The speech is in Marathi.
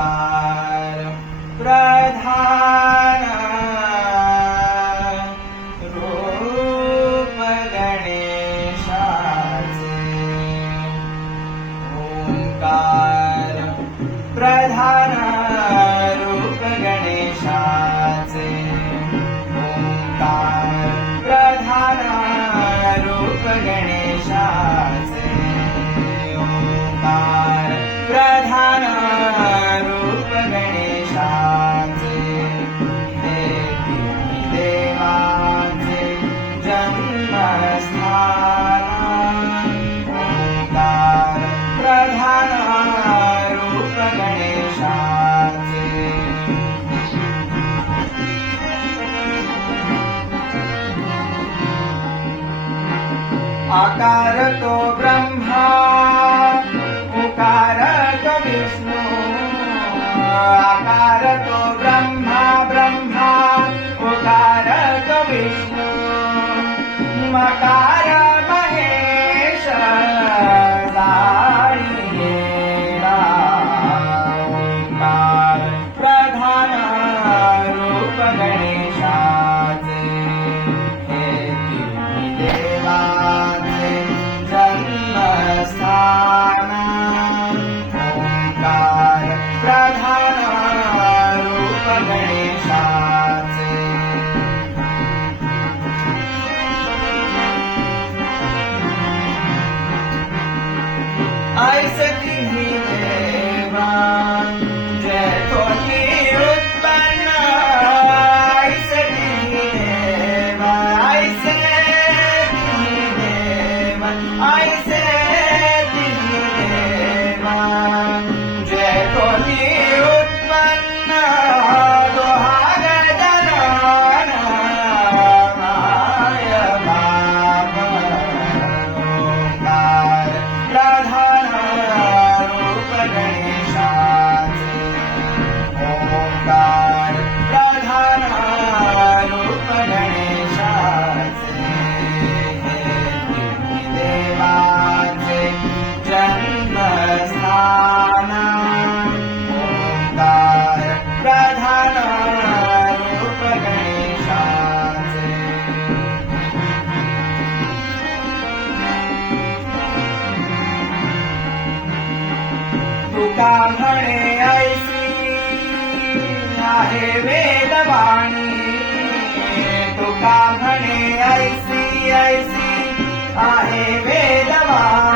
सरकार प्रधान रूप गणेशाचे ओंकार प्रधान रूप गणेशाचे ओंकार प्रधान रूप गणेशा आकार तो ब्रह्मा उकार तो विष्णु मणे एसी ऐसी आहे वेदवानी।